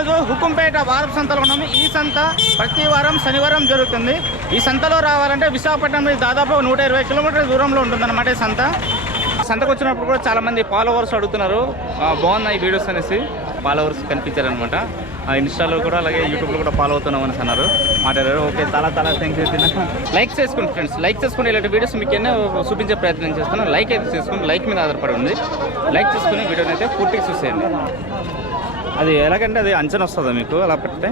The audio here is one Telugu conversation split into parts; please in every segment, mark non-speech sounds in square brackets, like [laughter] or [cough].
ఈరోజు హుకుంపేట వారపు సంతలో ఉన్నాము. ఈ సంత ప్రతి వారం శనివారం జరుగుతుంది. ఈ సంతలో రావాలంటే విశాఖపట్నం నుంచి దాదాపు నూట ఇరవై కిలోమీటర్ల దూరంలో ఉంటుందన్నమాట ఈ సంత. సంతకు వచ్చినప్పుడు కూడా చాలా మంది ఫాలోవర్స్ అడుగుతున్నారు. బాగున్నాయి వీడియోస్ అనేసి? ఫాలోవర్స్ కనిపించారనమాట ఇన్స్టాలో కూడా అలాగే యూట్యూబ్లో కూడా ఫాలో అవుతున్నాం అనేసి అన్నారు. మాట్లాడారు. ఓకే చాలా చాలా థ్యాంక్స్ చేసిన లైక్ చేసుకోండి ఫ్రెండ్స్. లైక్ చేసుకుని ఇలాంటి వీడియోస్ మీకు ఎన్నో చూపించే ప్రయత్నం చేస్తాను లైక్ అయితే చేసుకుని లైక్ మీద ఆధారపడి ఉంది. లైక్ చేసుకుని వీడియోని అయితే పూర్తిగా చూసేయండి. అది ఎలాగంటే అది అంచనా వస్తుందా మీకు అలా పెడితే?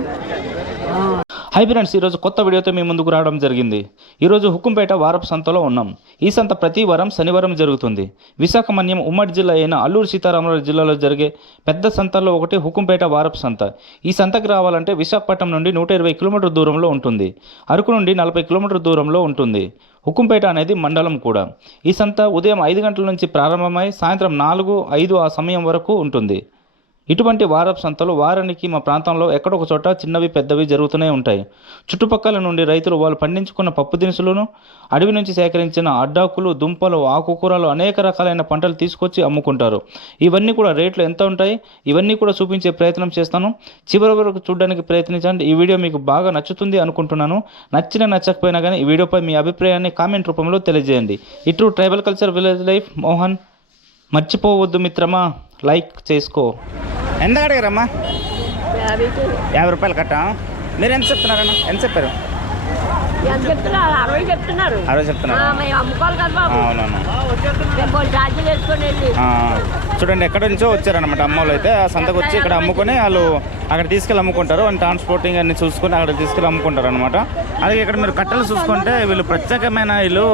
హై ఫ్రెండ్స్ ఈరోజు కొత్త వీడియోతో మీ ముందుకు రావడం జరిగింది. ఈరోజు హుకుంపేట వారపు సంతలో ఉన్నాం. ఈ సంత ప్రతి వారం శనివారం జరుగుతుంది. విశాఖమన్యం ఉమ్మడి జిల్లా అయిన అల్లూరు సీతారామరాజు జిల్లాలో జరిగే పెద్ద సంతల్లో ఒకటి హుకుంపేట వారపు సంత. ఈ సంతకు రావాలంటే విశాఖపట్నం నుండి నూట ఇరవై కిలోమీటర్ దూరంలో ఉంటుంది. అరకు నుండి నలభై కిలోమీటర్ దూరంలో ఉంటుంది. హుకుంపేట అనేది మండలం కూడా. ఈ సంత ఉదయం ఐదు గంటల నుంచి ప్రారంభమై సాయంత్రం నాలుగు ఐదు ఆ సమయం వరకు ఉంటుంది. ఇటువంటి వారపు సంతలు వారానికి మా ప్రాంతంలో ఎక్కడొక చోట చిన్నవి పెద్దవి జరుగుతూనే ఉంటాయి. చుట్టుపక్కల నుండి రైతులు వాళ్ళు పండించుకున్న పప్పు దినుసులను అడవి నుంచి సేకరించిన అడ్డాకులు దుంపలు ఆకుకూరలు అనేక రకాలైన పంటలు తీసుకొచ్చి అమ్ముకుంటారు. ఇవన్నీ కూడా రేట్లు ఎంత ఉంటాయి? ఇవన్నీ కూడా చూపించే ప్రయత్నం చేస్తాను. చివరి వరకు చూడడానికి ప్రయత్నించండి. ఈ వీడియో మీకు బాగా నచ్చుతుంది అనుకుంటున్నాను. నచ్చిన నచ్చకపోయినా కానీ ఈ వీడియోపై మీ అభిప్రాయాన్ని కామెంట్ రూపంలో తెలియజేయండి. ఇటు tribal culture village life Mohan మర్చిపోవద్దు మిత్రమా. లైక్ చేసుకో. ఎంత అడిగారమ్మా యాభై రూపాయలు కట్టా? మీరు ఎంత చెప్తున్నారన్న? ఎంత చెప్పారు? అరవై చెప్తున్నారు. చూడండి ఎక్కడి నుంచో వచ్చారనమాట అమ్మోళ్ళు అయితే. ఆ సంతకు వచ్చి ఇక్కడ అమ్ముకొని వాళ్ళు అక్కడ తీసుకెళ్ళి అమ్ముకుంటారు. అండ్ ట్రాన్స్పోర్టింగ్ అన్ని చూసుకొని అక్కడ తీసుకెళ్ళి అమ్ముకుంటారు అనమాట అలాగే ఇక్కడ మీరు కట్టలు చూసుకుంటే వీళ్ళు ప్రత్యేకమైన వీళ్ళు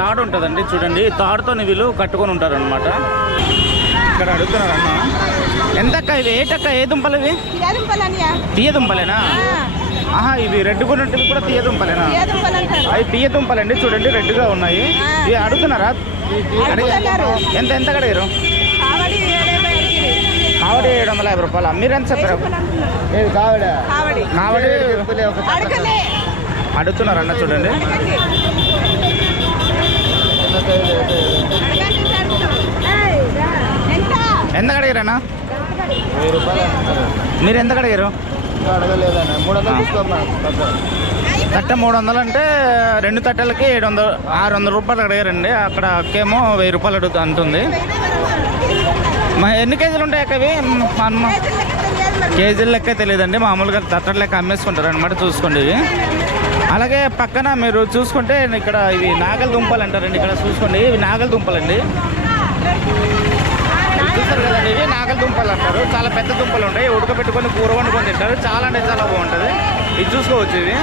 తాడు ఉంటుందండి చూడండి. ఈ తాడుతో వీళ్ళు కట్టుకొని ఉంటారు అనమాట ఇక్కడ అడుగుతున్నారు అన్న ఎంతక్క ఇవి ఏటక్క? ఏ దుంపలు ఇవి తీయ దుంపలేనా? ఆహా ఇవి రెడ్ కొన్నట్టువి కూడా తీయ దుంపలేనా? అవి తీయ దుంపలండి చూడండి రెడ్గా ఉన్నాయి. ఇవి అడుగుతున్నారా? అడిగి- అడుగుతున్నారు. ఎంత ఎంత అడిగిరి. కావడి ఏడు వందల యాభై రూపాయలు? మీరు ఎంత చెప్పారు? కావడ? అడుగుతున్నారు అన్న చూడండి. ఎంత? కడిగారన్నా మీరు ఎంత కడిగారు? అడగలేదన్న మూడు వందలు. తీసుకోమ్మా తట్ట మూడు వందలు అంటే రెండు తట్టలకి ఏడు వందలు ఆరు వందల రూపాయలు అడిగారండి అక్కడ అక్కేమో వెయ్యి రూపాయలు అడుగుతూ అంటుంది. మా ఎన్ని కేజీలు ఉంటాయి అక్క ఇవి? మా అమ్మ. చేతులు లెక్క తెలియదు మరి. కేజీల లెక్క తెలియదండి. మామూలుగా తట్టల లెక్క అమ్మేసుకుంటారు అనమాట చూసుకోండి ఇవి. అలాగే పక్కన మీరు చూసుకుంటే ఇక్కడ ఇవి నాగల దుంపలు అంటారండి. ఇక్కడ చూసుకోండి. ఇవి నాగల దుంపలండి. చూస్తారు కదండి ఇవి నాగల దుంపలు అంటారు. చాలా పెద్ద దుంపలు ఉంటాయి. ఉడకబెట్టుకొని కూర వండుకొని తింటారు. చాలా అంటే చాలా బాగుంటుంది. ఇది చూసుకోవచ్చు ఇవి.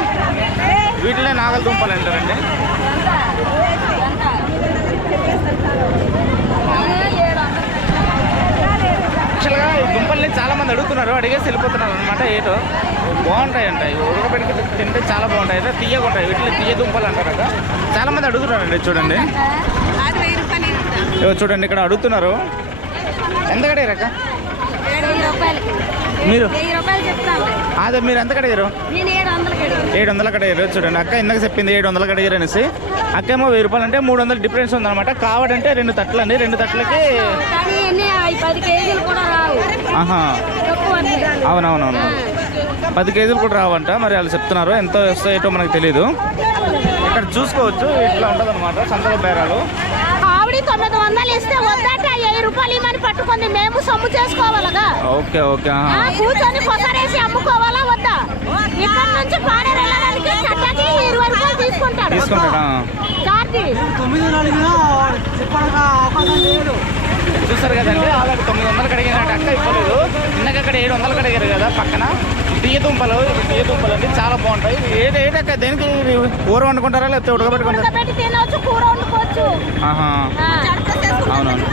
వీటినే నాగల దుంపలు అంటారండి. యాక్చువల్గా ఈ దుంపల్ని చాలా మంది అడుగుతున్నారు. అడిగేసి వెళ్ళిపోతున్నారు అనమాట ఏటో. బాగుంటాయంట. ఇవి ఉడకబెట్టుకు తింటే చాలా బాగుంటాయి. అయితే తీయగా ఉంటాయి. వీటిని తీయ దుంపలు అంటారట. చాలా మంది అడుగుతున్నారండి చూడండి. చూడండి. ఇక్కడ అడుగుతున్నారు. ఎంత రూపాయలకి మీరు? అదే మీరు ఎంత కడిగారు? ఏడు వందలు కడిగారు. చూడండి అక్క ఇందాక చెప్పింది ఏడు వందలు కడిగారు అనేసి. అక్క ఏమో వెయ్యి రూపాయలు అంటే మూడు వందలు డిఫరెన్స్ ఉందన్నమాట. కావడంటే రెండు తట్లు అండి. రెండు తట్లకి. అవునవునవును. పది కేజీలు కూడా రావంట. మరి వాళ్ళు చెప్తున్నారు. ఎంత వస్తాయేటో మనకు తెలియదు ఇక్కడ చూసుకోవచ్చు. ఇట్లా ఉంటుంది అనమాట సంతల బేరాలు. తొమ్మిది వందలు ఇస్తే వద్దట వెయ్యి రూపాయలు ఇమ్మని పట్టుకుంది. మేము సొమ్ము చేసుకోవాలగా. Okay okay. కూర్చొని పొసరేసి అమ్ముకోవాలా వద్దా? ఇక్కడ నుంచి పాడేరు వెళ్ళడానికి కట్టకి ఇరవై రూపాయలు తీసుకుంటాడు తీసుకుంటాడా ఛార్జీ చూస్తారు కదండి ఆల్రెడీ తొమ్మిది వందలు కడిగినట్టు అక్క ఇవ్వలేదు. ఇందాక అక్కడ ఏడు వందలు కడిగారు కదా పక్కన. తీయ దుంపలు ఇవి తీయ దుంపలు అండి చాలా బాగుంటాయి. ఏది ఏటక్క దేనికి కూర వండుకుంటారా లేకపోతే ఉడకబెట్టుకుంటారా? అవునవును.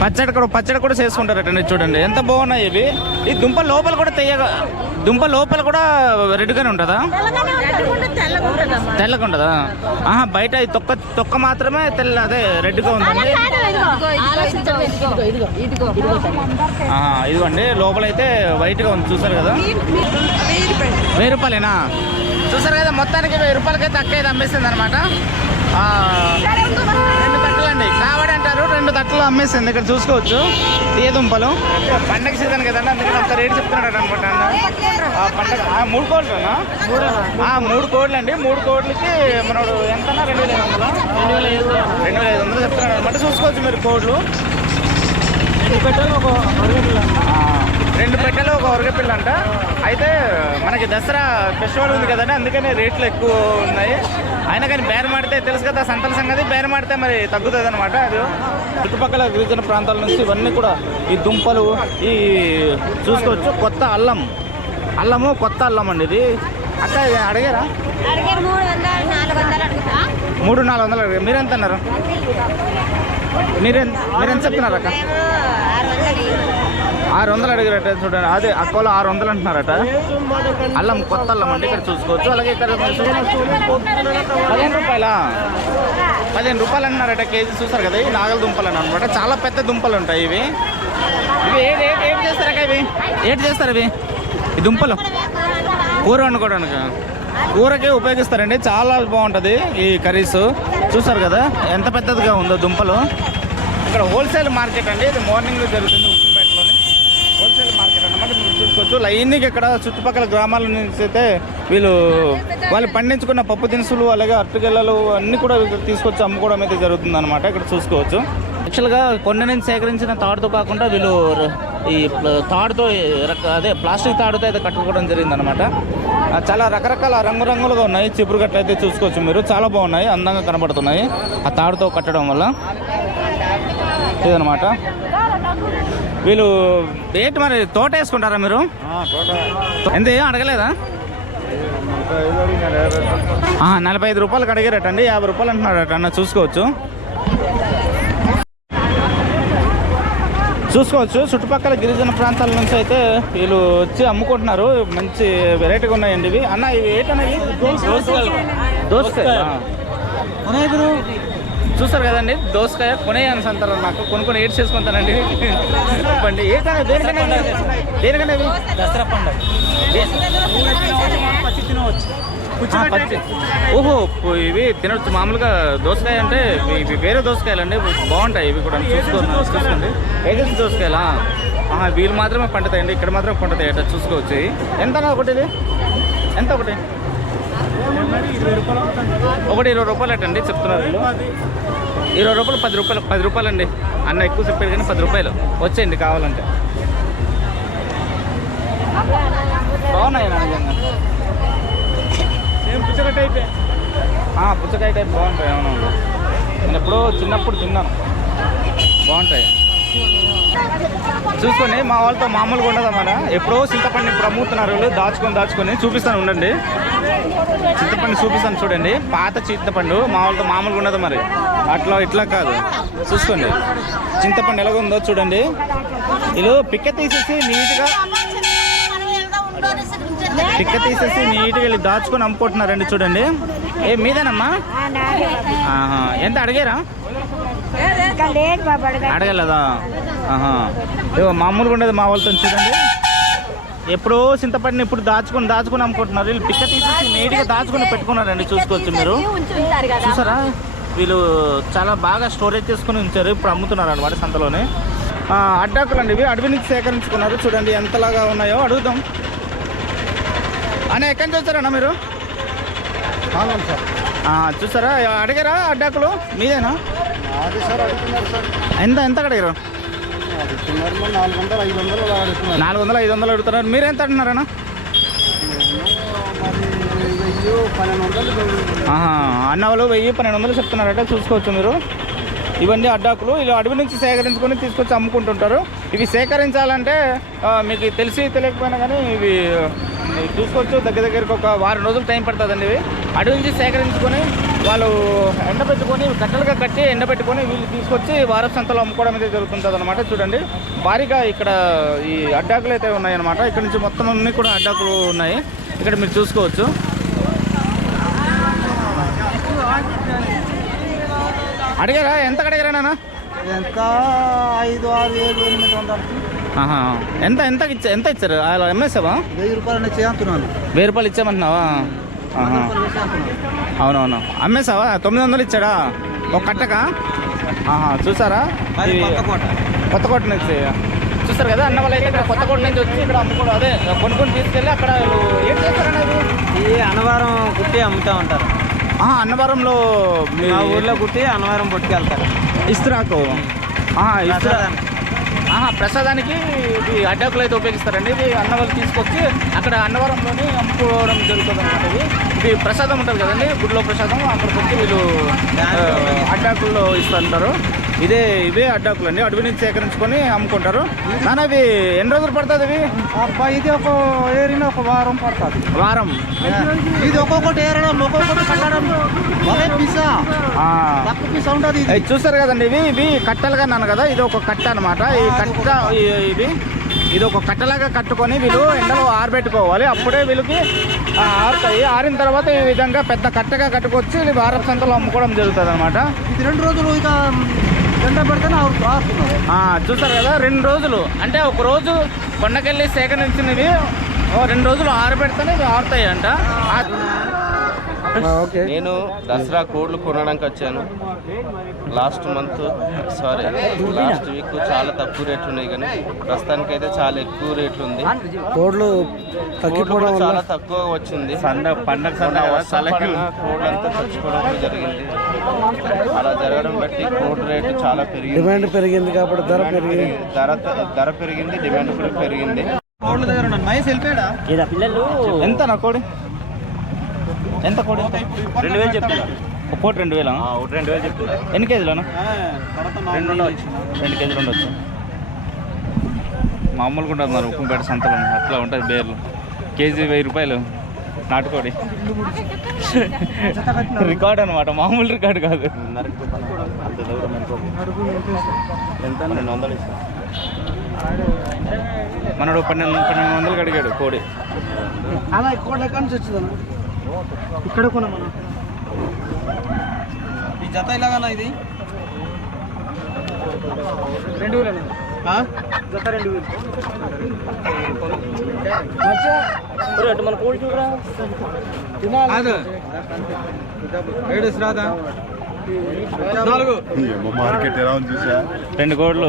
పచ్చడి కూడా పచ్చడి కూడా చేసుకుంటారటండి చూడండి. ఎంత బాగున్నాయి ఇవి. ఈ దుంప లోపల కూడా తెయ్యగా దుంప లోపల కూడా రెడ్గానే ఉంటుందా? తెల్లగా ఉంటుందా? ఆహా బయట ఈ తొక్క తొక్క మాత్రమే తెల్ల అదే రెడ్గా ఉందండి ఆహా, ఇదిగోండి. లోపలైతే వైట్గా ఉంది. చూసారు కదా? వెయ్యి రూపాయలేనా? చూసారు కదా మొత్తానికి వెయ్యి రూపాయలకైతే అక్క అయితే అమ్మేస్తుంది అనమాట రెండు తట్టలండి కావడి చేశారు రెండు తట్టలు అమ్మేసింది. ఇక్కడ చూసుకోవచ్చు. తీయ దుంపలు. పండగ సీజన్ కదండి అందుకని అంత రేట్ చెప్తున్నాడు ఆ పండగ మూడు కోట్లనా ఆ, మూడు కోట్లు అండి మూడు కోట్లకి మనోడు ఎంత రెండు వేల ఐదు వందలు? రెండు వేల ఐదు వందలు? చెప్తున్నాడు అనమాట చూసుకోవచ్చు మీరు కోట్లు రెండు పెట్టెలు ఒక ఉరగపిల్ల అంట. అయితే మనకి దసరా ఫెస్టివల్ ఉంది కదండి అందుకని రేట్లు ఎక్కువ ఉన్నాయి. అయినా కానీ బేరం ఆడితే తెలుసు కదా సంతల సంగతి. బేరం ఆడితే మరి తగ్గుతుంది అనమాట అది. చుట్టుపక్కల గిరిజన ప్రాంతాల నుంచి ఇవన్నీ కూడా ఈ దుంపలు ఈ చూసుకోవచ్చు. కొత్త అల్లం. అల్లము కొత్త అల్లం అండి ఇది. అక్క అడిగారా? అడిగారు మూడు వందలు నాలుగు వందలు అడుగుతా. మూడు నాలుగు వందలు అడిగారు. మీరు ఎంత అన్నారు మీరెంత మీరెంత చెప్తున్నారు అక్క? ఆరు వందలు అడిగారట చూడండి. అదే అక్కలో ఆరు వందలు అంటున్నారట. అల్లం కొత్త అల్లం అండి ఇక్కడ చూసుకోవచ్చు. అలాగే ఇక్కడ పదిహేను రూపాయలా? పదిహేను రూపాయలు అంటున్నారట కేజీ. చూసారు కదా ఈ నాగల దుంపలు అని అనమాట చాలా పెద్ద దుంపలు ఉంటాయి ఇవి. ఇవి ఏది ఏది ఏది చేస్తారక్క ఇవి? ఏంటి చేస్తారు ఇవి? ఈ దుంపలు? కూర వండుకోవడానికి. కూరకి ఉపయోగిస్తారండి. చాలా బాగుంటుంది ఈ కర్రీస్. చూసారు కదా ఎంత పెద్దదిగా ఉందో దుంపలు. ఇక్కడ హోల్సేల్ మార్కెట్ అండి. ఇది మార్నింగ్ జరుగుతుంది చెప్పుకోవచ్చు మీరు లైన్గా ఇక్కడ చుట్టుపక్కల గ్రామాల నుంచి అయితే వీళ్ళు వాళ్ళు పండించుకున్న పప్పు దినుసులు అలాగే అరటిగెల్లలు అన్నీ కూడా తీసుకొచ్చి అమ్ముకోవడం అయితే జరుగుతుంది అనమాట ఇక్కడ చూసుకోవచ్చు. యాక్చువల్గా కొండ నుంచి సేకరించిన తాడుతో కాకుండా వీళ్ళు ఈ తాడుతో అదే ప్లాస్టిక్ తాడుతో అయితే కట్టుకోవడం జరిగింది అనమాట చాలా రకరకాల రంగురంగులుగా ఉన్నాయి. చిపురు గట్లు అయితే చూసుకోవచ్చు మీరు. చాలా బాగున్నాయి. అందంగా కనబడుతున్నాయి. ఆ తాడుతో కట్టడం వల్ల. ఇదనమాట వీళ్ళు ఏంటి మరి తోట వేసుకుంటారా మీరు? ఎంత ఏం అడగలేదా? నలభై ఐదు రూపాయలకి అడిగారటండి యాభై రూపాయలు అంటున్నారట అన్న చూసుకోవచ్చు. చూసుకోవచ్చు చుట్టుపక్కల గిరిజన ప్రాంతాల నుంచి అయితే వీళ్ళు వచ్చి అమ్ముకుంటున్నారు. మంచి వెరైటీగా ఉన్నాయండి ఇవి. అన్న ఇవి ఏంటన్నది దోసకాయ చూస్తారు కదండి? దోసకాయ కొనేయని అంటారు నాకు కొనుక్కొని ఏడ్ చేసుకుంటానండి. చెప్పండి. ఏంటనే దేనికన్నా ఇవి? దేనికన్నా ఇవి దసరా పండుగ. ఓహో ఇవి తినొచ్చు. మామూలుగా దోసకాయ అంటే ఇవి వేరే దోసకాయలు అండి బాగుంటాయి ఇవి కూడా. చూసుకోండి చూసుకోండి. ఏజెన్సీ దోసకాయలా? వీళ్ళు మాత్రమే పండుతాయండి. ఇక్కడ మాత్రమే పండుతాయి అట్లా చూసుకోవచ్చు. ఎంత ఒకటి ఇది ఎంత ఒకటి? ఒకటి ఇరవై రూపాయలు అటండి చెప్తున్నారు ఇరవై రూపాయలు పది రూపాయలు పది రూపాయలు అండి అన్న ఎక్కువ చెప్పాడు కానీ పది రూపాయలు. వచ్చేయండి కావాలంటే. బాగున్నాయి నిజంగా? సేమ్ పుచ్చకాయ టైప్ బాగుంటాయి అవునవును. నేను ఎప్పుడో చిన్నప్పుడు తిన్నాను. బాగుంటాయి. చూసుకోండి మా వాళ్ళతో మామూలుగా ఉండదు అన్నమాట. ఎప్పుడో చింతపండు ఇప్పుడు అమ్ముతున్నారు వీళ్ళు దాచుకొని దాచుకొని చూపిస్తాను ఉండండి. చింతపండు చూపిస్తాను చూడండి. పాత చింతపండు మా వాళ్ళతో మామూలుగా ఉండదు మరి. అట్లా ఇట్లా కాదు. చూసుకోండి. చింతపండు ఎలాగ ఉందో చూడండి. వీళ్ళు పిక్క తీసేసి నీట్గా పిక్క తీసేసి నీట్గా వీళ్ళు దాచుకొని అమ్ముకుంటున్నారండి చూడండి. ఏ మీదేనమ్మా. ఎంత అడిగారా? అడగలేదా? ఇగో మామూలుగా ఉండేది మా వాళ్ళతో చూడండి. ఎప్పుడో చింతపండుని ఇప్పుడు దాచుకొని దాచుకొని అమ్ముకుంటున్నారు. వీళ్ళు పిక్క తీసేసి నీట్గా దాచుకొని పెట్టుకున్నారండి చూసుకోవచ్చు మీరు. చూసారా? వీళ్ళు చాలా బాగా స్టోరేజ్ చేసుకుని ఉంచారు ఇప్పుడు అమ్ముతున్నారు అనమాట సంతలోనే. అడ్డాకులు అండి ఇవి. అడవి నుంచి సేకరించుకున్నారు. చూడండి ఎంతలాగా ఉన్నాయో. అడుగుదాం. అన్న ఎక్కడి నుంచి వచ్చారన్నా మీరు? చూసారా? అడిగారా అడ్డాకులు? మీదేనా? ఎంత ఎంత అడిగారు? నాలుగు వందలు ఐదు వందలు అడుగుతున్నారు. మీరు ఎంత అంటున్నారన్నా మరి వెయ్యి పన్నెండు వందలు ఆహా, అన్న వాళ్ళు వెయ్యి పన్నెండు వందలు చెప్తున్నారట. చూసుకోవచ్చు మీరు. ఇవన్నీ అడ్డాకులు. ఇలా అడవి నుంచి సేకరించుకొని తీసుకొచ్చి అమ్ముకుంటుంటారు. ఇవి సేకరించాలంటే మీకు తెలిసి తెలియకపోయినా కానీ ఇవి ఇవి చూసుకోవచ్చు. దగ్గర దగ్గరకు ఒక వారం రోజులు టైం పడుతుందండి ఇవి. అడవి నుంచి సేకరించుకొని వాళ్ళు ఎండబెట్టుకొని కట్టలుగా కట్టి ఎండబెట్టుకొని వీళ్ళు తీసుకొచ్చి వారపు సంతలో అమ్ముకోవడం అయితే జరుగుతుంటుంది అనమాట చూడండి భారీగా ఇక్కడ ఈ అడ్డాకులు అయితే ఉన్నాయన్నమాట. ఇక్కడ నుంచి మొత్తం అన్ని కూడా అడ్డాకులు ఉన్నాయి. ఇక్కడ మీరు చూసుకోవచ్చు. అడిగారా? ఎంత అడిగారా నాన్న? ఎంత? ఐదు ఆరు ఏడు ఎనిమిది వందలు. ఆహా. ఎంత ఎంత ఇచ్చా ఎంత ఇచ్చారు? అలా అమ్మేసావా వెయ్యి రూపాయలు చేస్తున్నాను వెయ్యి రూపాయలు ఇచ్చామంటున్నావా. అవునవును. అమ్మేసావా తొమ్మిది వందలు ఇచ్చాడా? ఒక కట్టక? ఆహా చూసారా? కొత్తకోట నుంచి. చూస్తారు కదా అన్న వాళ్ళు అయితే ఇక్కడ కొత్తకోట నుంచి వచ్చి ఇక్కడ అమ్ముకోవడం. అదే కొనుక్కొని తీసుకెళ్ళి అక్కడ ఏం చేస్తారన్న ఇది ఇది అనవారం కుట్టి అమ్ముతా ఉంటారు. ఆహా, అన్నవరంలో ఊర్లో కుట్టి అనవారం పట్టుకెళ్తారు ఇస్త్రాకు. ఇస్త్రా ప్రసాదానికి ఇది అడ్డాకులు అయితే ఉపయోగిస్తారండి. ఇది అన్నవరం తీసుకొచ్చి అక్కడ అన్నవరంలోని అమ్ముకోవడం జరుగుతుంది అనమాట ఇది. ఇది ప్రసాదం ఉంటుంది కదండి గుడిలో ప్రసాదం. అక్కడికి వచ్చి వీళ్ళు అడ్డాకుల్లో అడ్డాకుల్లో ఇస్తుంటారు. ఇదే ఇవే అడ్డాకులు అండి అడవి నుంచి సేకరించుకొని అమ్ముకుంటారు. నాన్న ఇవి ఎన్ని రోజులు పడుతుంది ఇవి ఇది ఒక ఏరిన ఒక వారం పడుతుంది. వారం. ఇది ఒక్కొక్కటి ఏరడం ఒక్కొక్కటి కట్టడం. పిసా ఉంటుంది చూసారు కదండి ఇవి ఇవి కట్టలుగా అన్నాను కదా ఇది ఒక కట్ట అనమాట ఈ కట్ట ఈ- ఇది ఇది ఒక కట్టలాగా కట్టుకొని వీళ్ళు ఎండలో ఆరబెట్టుకోవాలి. అప్పుడే వీళ్ళకి ఆరుతాయి. ఆరిన తర్వాత ఈ విధంగా పెద్ద కట్టగా కట్టుకొచ్చి భారత సంతలో అమ్ముకోవడం జరుగుతుంది అనమాట ఇది రెండు రోజులు ఇక చూసారు కదా రెండు రోజులు. అంటే ఒక రోజు కొండకెళ్ళి సేకరించినవి ఓ రెండు రోజులు ఆరబెడితేనే ఇవి ఆరుతాయి అంట [laughs] నేను దసరా కోడ్లు కొనడానికి వచ్చాను. Last month sorry last week చాలా తక్కువ రేట్లు ఉన్నాయి కానీ ప్రస్తుతానికి అయితే చాలా ఎక్కువ రేట్లు ఉంది. కోడ్లు కోడ్లు కూడా చాలా తక్కువ వచ్చింది. పండగ. కోడ్లంతా చచ్చిపోవడం జరిగింది. అలా జరగడం బట్టి కోడ్ రేటు చాలా పెరిగింది. డిమాండ్ పెరిగింది కాబట్టి ధర పెరిగింది. ధర ధర పెరిగింది డిమాండ్ కూడా పెరిగింది. కోడ్ల దగ్గర ఉన్నాను. మహేష్ వెళ్ళిపోయాడా? ఎంత నా కోడి? ఎంత కోడి రెండు వేలు చెప్తున్నా ఒక కోటి రెండు వేలా? రెండు వేలు చెప్తున్నా ఎన్ని కేజీలోనా రెండు ఉండవచ్చు రెండు కేజీలు ఉండొచ్చు. మామూలుగా ఉంటుంది మరి ఉప్పుపేట సంతలో. అట్లా ఉంటుంది బేర్లు. కేజీ వెయ్యి రూపాయలు. నాటుకోడి. రికార్డ్ అనమాట మామూలు రికార్డ్ కాదు. మనడు పన్నెండు పన్నెండు వందలు అడిగాడు కోడి. అలా కోడ్ల ఎక్కడి నుంచి వచ్చిందన్న ఇక్కడ కొన మనం ఈ జత ఇలాగన్నా ఇది? రెండు వేలు జత రెండు వేలు. మన కోడి చూడరా? మార్కెట్ ఎలా ఉంది చూసా? రెండు కోడ్లు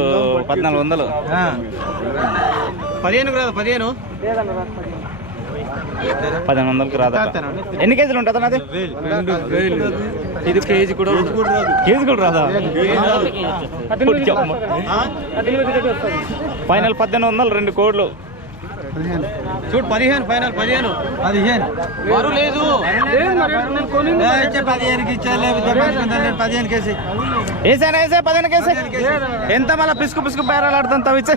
పద్నాలుగు వందలు. పదిహేను? కదా పదిహేను. పదిహేను వందలకి రాదా ఎన్ని కేజీలు ఉంటుంది అది? ఇది కేజీ కూడా కేజీ కూడా రాదా? ఫైనల్ పద్దెనిమిది వందలు రెండు కోడ్లు చూడు పదిహేను ఫైనల్ పదిహేను. పదిహేను. వారు లేదు. పదిహేనుకి ఇచ్చారు పదిహేను కేసీ వేసాను వేసే పదిహేను కేసే ఎంత మళ్ళీ పిసుకు పిసుకు బేరాలు ఆడుతాం తవ్విచ్చే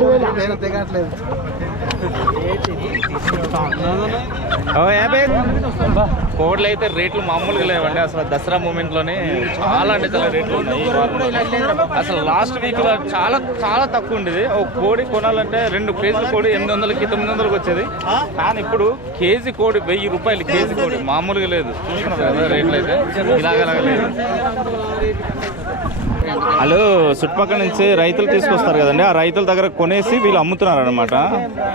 ఓ యాభై కోడ్లు అయితే రేట్లు మామూలుగా లేవండి. అసలు దసరా మూమెంట్లోనే చాలా అంటే చాలా రేట్లు ఉన్నాయి. అసలు లాస్ట్ వీక్లో చాలా చాలా తక్కువ ఉండేది. ఒక కోడి కొనాలంటే రెండు కేజీల కోడి ఎనిమిది వందలకి తొమ్మిది వందలకి వచ్చేది. కానీ ఇప్పుడు కేజీ కోడి వెయ్యి రూపాయలు కేజీ కోడి మామూలుగా లేదు. చూస్తున్నారు కదా రేట్లు అయితే ఇలాగలాగా లేదు. వాళ్ళు చుట్టుపక్కల నుంచి రైతులు తీసుకొస్తారు కదండి. ఆ రైతుల దగ్గర కొనేసి వీళ్ళు అమ్ముతున్నారు అనమాట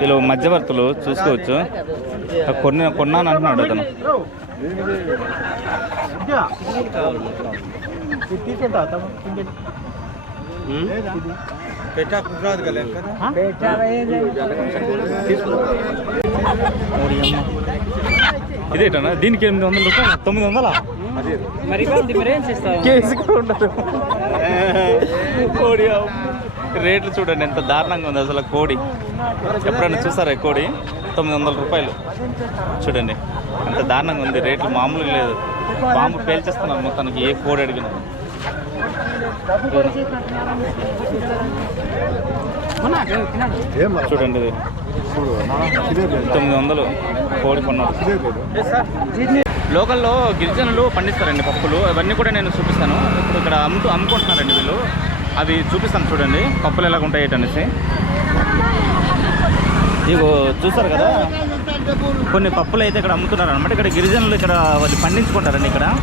వీళ్ళు మధ్యవర్తులు చూసుకోవచ్చు. కొన్ని కొన్నాను అంటున్నాడు అతను. ఇదేటనా? దీనికి ఎనిమిది వందల రూపాయలు? తొమ్మిది వందలా? కేజీకి ఉండదు. [laughs] కోడి రేట్లు చూడండి ఎంత దారుణంగా ఉంది అసలు కోడి. ఎప్పుడైనా చూసారా కోడి? తొమ్మిది వందల రూపాయలు. చూడండి ఎంత దారుణంగా ఉంది. రేట్లు మామూలుగా లేదు. బాంబు పేల్చేస్తున్నారు మొత్తానికి ఏ కోడి అడిగినా. చూడండి ఇది. తొమ్మిది వందలు కోడి కొన్నారు లోకల్లో గిరిజనులు పండిస్తారండి పప్పులు. అవన్నీ కూడా నేను చూపిస్తాను. ఇప్పుడు ఇక్కడ అమ్ముతూ అమ్ముకుంటున్నారండి వీళ్ళు. అవి చూపిస్తాను చూడండి. పప్పులు ఎలాగ ఉంటాయి అనేసి ఇగో చూసారు కదా? కొన్ని పప్పులు అయితే ఇక్కడ అమ్ముతున్నారు అనమాట ఇక్కడ గిరిజనులు ఇక్కడ వాళ్ళు పండించుకుంటారండి ఇక్కడ.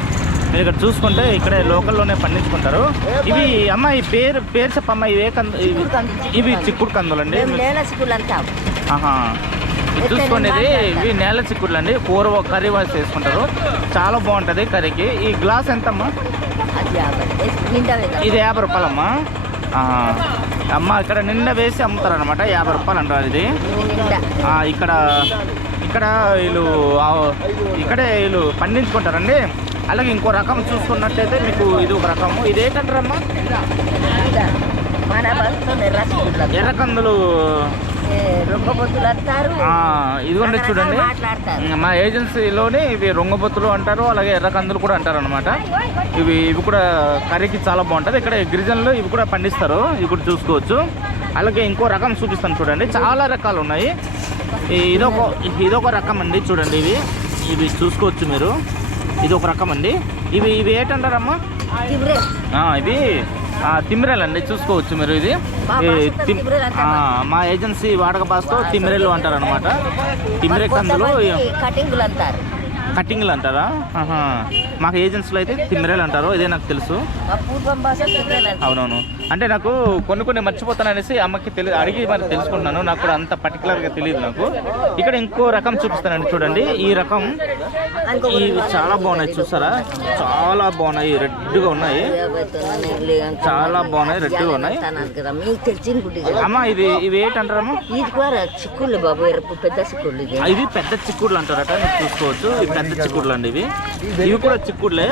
మీరు ఇక్కడ చూసుకుంటే ఇక్కడే లోకల్లోనే పండించుకుంటారు. ఇవి అమ్మ ఈ పేరు పేరు చెప్పమ్మ. ఇవే కంద ఇవి- చిక్కుడు కందులండి. ఆహా. ఇది ఇవి నేల చిక్కుళ్ళు అండి కూర కర్రీ వాసి చేసుకుంటారు. చాలా బాగుంటుంది కర్రీకి. ఈ గ్లాస్ ఎంతమ్మా? ఇది యాభై రూపాయలమ్మా. అమ్మ ఇక్కడ నిండా వేసి అమ్ముతారు అనమాట యాభై రూపాయలు అంటారు ఇది ఆ, ఇక్కడ ఇక్కడ వీళ్ళు ఇక్కడే వీళ్ళు పండించుకుంటారండి. అలాగే ఇంకో రకం చూసుకున్నట్టయితే మీకు ఇది ఒక రకము. ఇది ఏంటంటారమ్మా మన ఎర్రకందులు ఆ, ఇదిగోండి చూడండి. మా ఏజెన్సీలోని ఇవి రొంగబొత్తులు అంటారు అలాగే ఎర్రకందులు కూడా అంటారు అనమాట ఇవి ఇవి కూడా కర్రీకి చాలా బాగుంటుంది. ఇక్కడ గిరిజనులు ఇవి కూడా పండిస్తారు ఇవి కూడా చూసుకోవచ్చు. అలాగే ఇంకో రకం చూపిస్తాను చూడండి. చాలా రకాలు ఉన్నాయి. ఇదొక ఇదొక రకం అండి చూడండి ఇవి. ఇవి చూసుకోవచ్చు మీరు. ఇది ఒక రకం అండి. ఇవి ఇవి ఏంటంటారమ్మా? ఇవి ఆ, తిమ్మిరేలు అండి చూసుకోవచ్చు మీరు ఇది. మా ఏజెన్సీ వాడక భాషతో తిమ్మిరేలు అంటారు అనమాట తిమ్మిరే కందులు కటింగులు అంటారు. కటింగ్లు అంటారా? ఆహా. మాకు ఏజెన్సీలో అయితే తిమ్మిరేలు అంటారు ఇదే నాకు తెలుసు. అవునవును. అంటే నాకు కొన్ని కొన్ని మర్చిపోతాను అనేసి అమ్మకి తెలి అడిగి మరి తెలుసుకుంటున్నాను నాకు కూడా అంత పర్టికులర్గా తెలియదు నాకు. ఇక్కడ ఇంకో రకం చూపిస్తానండి చూడండి. ఈ రకం ఇవి చాలా బాగున్నాయి చూసారా? చాలా బాగున్నాయి రెడ్గా ఉన్నాయి. చాలా బాగున్నాయి రెడ్గా ఉన్నాయి. అమ్మ ఇది ఇవి ఏంటంటారమ్మా ఇది కూడా చిక్కుళ్ళు బాబు పెద్ద చిక్కుళ్ళు ఇది. ఇవి పెద్ద చిక్కుడులు అంటారట మీరు చూసుకోవచ్చు. ఇవి పెద్ద చిక్కుడులు అండి ఇవి. ఇవి కూడా చిక్కుడులే.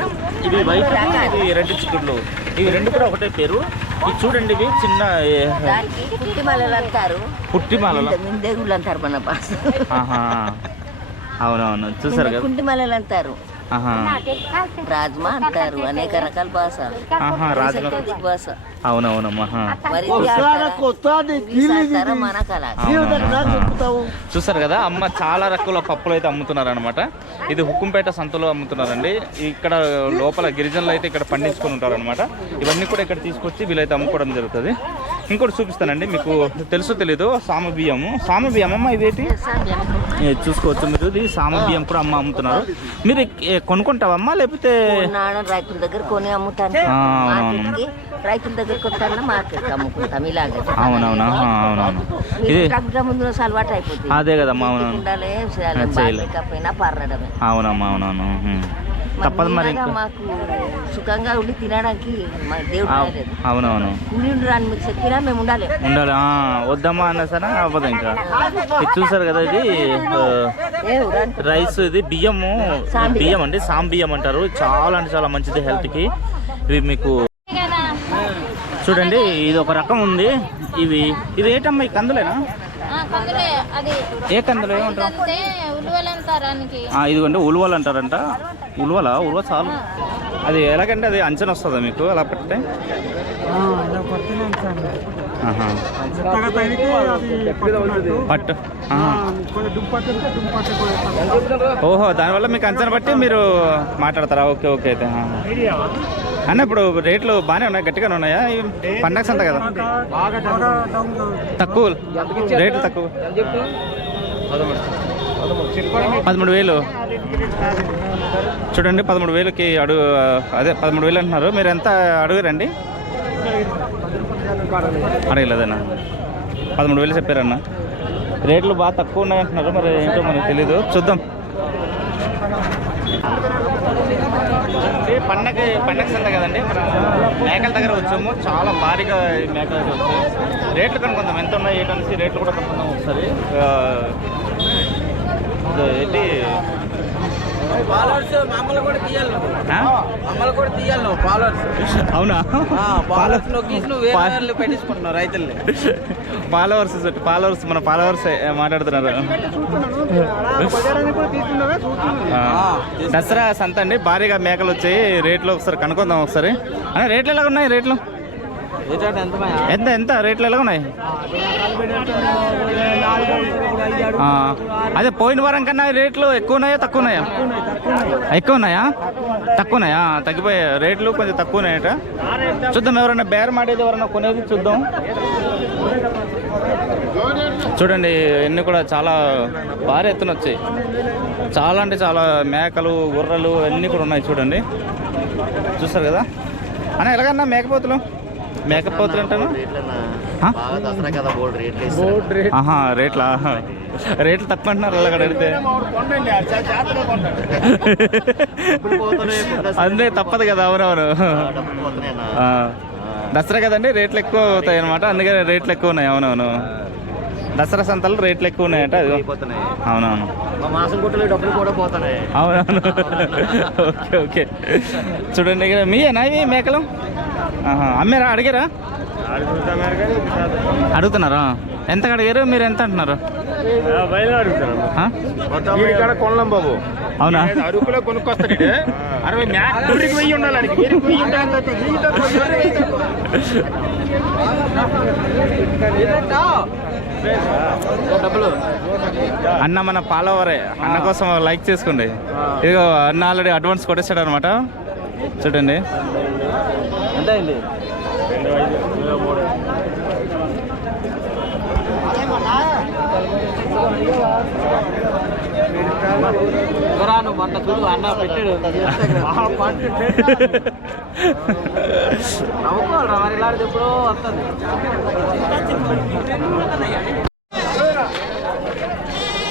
ఇవి వైట్ ఇవి రెడ్ చిక్కుడులు. ఇవి రెండు కూడా ఒకటే పేరు. ఇవి చూడండి ఇవి చిన్న ఏ, దానికి పుట్టి మల్లెలు అంటారు పుట్టి మాలలో మిందేగుళ్ళు అంటారు మన భాష ఆహా. అవునవును చూసారు కదా? కుంటి మల్లెలు అంటారు రాజ్మా అంటారు అనేక రకాల భాష. ఆహా రాజుల తెలుగు భాష. అవునవునమ్మా. చూసారు కదా అమ్మ చాలా రకాల పప్పులు అయితే అమ్ముతున్నారు అనమాట ఇది హుకుంపేట సంతలో అమ్ముతున్నారండి. ఇక్కడ లోపల గిరిజనులు అయితే ఇక్కడ పండించుకొని ఉంటారు అనమాట ఇవన్నీ కూడా ఇక్కడ తీసుకొచ్చి వీళ్ళైతే అమ్ముకోవడం జరుగుతుంది. ఇంకోటి చూపిస్తానండి మీకు తెలుసో తెలీదు సామ బియ్యము. సామ బియ్యం అమ్మ ఇదేంటి చూసుకోవచ్చు మీరు. ఇది సామ బియ్యం కూడా అమ్మ అమ్ముతున్నారు. మీరు కొనుక్కుంటావమ్మా? లేకపోతే రైతుల దగ్గర కొని అమ్ముతాను. రైతుల దగ్గరకు వస్తాను మార్కెట్కి అమ్ముకుంటాం ఇలాగే. అవునవునా? అవునవును. ఇది ముందు అలవాటు అయిపోతుంది. అదే కదమ్మా అవునవును. అవునమ్మా అవునవును. తప్పదు మరి మాకు సుఖంగా ఉండి తినడానికి దేవుడు అవునవును. కూలి రాని మీకు చెప్పినా మేము ఉండాలి. ఉండాలి ఆ, వద్దమ్మా అన్నా సరే అవ్వదు ఇంకా. ఇది చూసారు కదా ఇది రైస్ ఇది బియ్యము బియ్యం అండి సాం బియ్యం అంటారు. చాలా అంటే చాలా మంచిది హెల్త్కి. ఇవి మీకు చూడండి ఇది ఒక రకం ఉంది. ఇవి ఇవి ఏంటమ్మా ఈ కందులేనా? కందులే అది ఏ కందులు ఏమంటారు? అంటే ఆ, ఇదిగోండి ఉలువలు అంటారంట ఉలువల? ఉలువ చాలు. అది ఎలాగంటే అది అంచనా వస్తుందా మీకు? అలా పెడితే. పట్టు. ఆహా. ఓహో దానివల్ల మీకు అంచనా బట్టి మీరు మాట్లాడతారా? ఓకే ఓకే అయితే. అన్న ఇప్పుడు రేట్లు బాగానే ఉన్నాయి గట్టిగానే ఉన్నాయా? పండగ సంత కదా? తక్కువ. రేట్లు తక్కువ. పదమూడు వేలు. చూడండి పదమూడు వేలకి అడుగు అదే పదమూడు వేలు అంటున్నారు. మీరు ఎంత అడుగురండి అడగలేదన్నా. పదమూడు వేలు చెప్పారన్న. రేట్లు బాగా తక్కువ ఉన్నాయి అంటున్నారు మరి ఏంటో మనకు తెలీదు. చూద్దాం. పండగ పండగ సంత కదండి. మేకల దగ్గర వచ్చాము. చాలా భారీగా మేకల దగ్గర వచ్చాము వచ్చాయి. రేట్లు కనుక్కుందాం. ఎంత ఉన్నాయి? ఏంటనేసి రేట్లు కూడా కనుక్కుందాం ఒకసారి. ఏంటి? అవునా? పెట్టించుకుంటున్నావు రైతుల్ని. ఫాలోవర్స్ ఫాలోవర్స్ మన ఫాలోవర్స్ మాట్లాడుతున్నారు. దసరా సంత అండి భారీగా మేకలు వచ్చాయి రేట్లు ఒకసారి కనుక్కుందాం ఒకసారి. రేట్లు ఎలా ఉన్నాయి రేట్లు? ఎంత? ఎంత? రేట్లు ఎలా ఉన్నాయి అదే పోయిన వారం కన్నా రేట్లు ఎక్కువ ఉన్నాయా తక్కువ ఉన్నాయా ఎక్కువ ఉన్నాయా తక్కువ ఉన్నాయా తగ్గిపోయా రేట్లు కొంచెం తక్కువ ఉన్నాయట చూద్దాం ఎవరైనా బేరం ఆడేది ఎవరైనా కొనేది చూద్దాం. చూడండి ఎన్ని కూడా చాలా భారీ ఎత్తున వచ్చాయి. చాలా అంటే చాలా మేకలు గుర్రలు అన్నీ కూడా ఉన్నాయి చూడండి. చూస్తారు కదా? అన్న ఎలాగన్నా మేకపోతులు? మేకపోతులు అంటాను? ఆ? బాగా దసరా కదా బోర్డు రేట్లు రేట్లా. తక్కువ అంటున్నారు అలా అక్కడ అడిగితే. అంతే తప్పదు కదా అవునవును. దసరా కదండి రేట్లు ఎక్కువ అవుతాయి అనమాట అందుకని రేట్లు ఎక్కువ ఉన్నాయి అవునవును. దసరా సంతలు రేట్లు ఎక్కువ ఉన్నాయట అది అవునవును. మా మాసం గుట్టలు డబ్బులు కూడా పోతున్నాయి. అవునవును. [laughs] Okay okay. చూడండి ఇక్కడ మీయేనా ఇవి మేకలు? అమ్మారా అడిగారా? అడుగుతున్నారా? ఎంత అడిగారు? మీరు ఎంత అంటున్నారు? కొనలేం బాబు అవునా? అరకులో కొనుక్కొస్తాడు అరవై ఊరికి వెయ్యి ఉండాలి అన్న మన పాలవరే. అన్న కోసం లైక్ చేసుకోండి. ఇదిగో అన్న ఆల్రెడీ అడ్వాన్స్ కొట్టేసాడు అనమాట చూడండి. ఎంత అయింది నువ్వు మొన్న చూడు అన్న పెట్టాడు. [laughs] నవ్వుకోవాలి మరి ఇలాంటిది ఎప్పుడో వస్తుంది.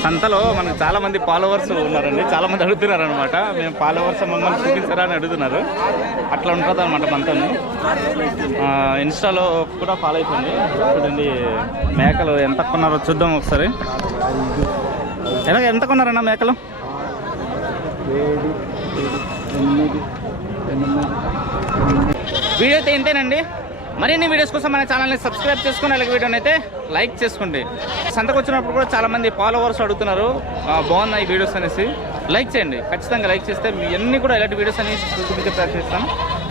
సంతలో మనకు చాలా మంది ఫాలోవర్స్ ఉన్నారండి. చాలా మంది అడుగుతున్నారు అనమాట మేము ఫాలోవర్స్ మమ్మల్ని చూపించరా అని అడుగుతున్నారు. అట్లా ఉంటుంది అనమాట మనతో ఇన్స్టాలో కూడా ఫాలో అయిపోయింది. చూడండి మేకలు ఎంత కొన్నారో చూద్దాం ఒకసారి. ఎలా ఎంత కొన్నారన్న మేకలు? వీడియో అయితే ఇంతేనండి. మరిన్ని వీడియోస్ కోసం మన ఛానల్ని సబ్స్క్రైబ్ చేసుకుని అలాగే వీడియోని అయితే లైక్ చేసుకోండి. సంతకు వచ్చినప్పుడు కూడా చాలా మంది ఫాలోవర్స్ అడుగుతున్నారు. బాగున్నాయి వీడియోస్ అనేసి. లైక్ చేయండి. ఖచ్చితంగా లైక్ చేస్తే మీ అన్ని కూడా ఇలాంటి వీడియోస్ అనేసి చూపించే ప్రయత్నిస్తాను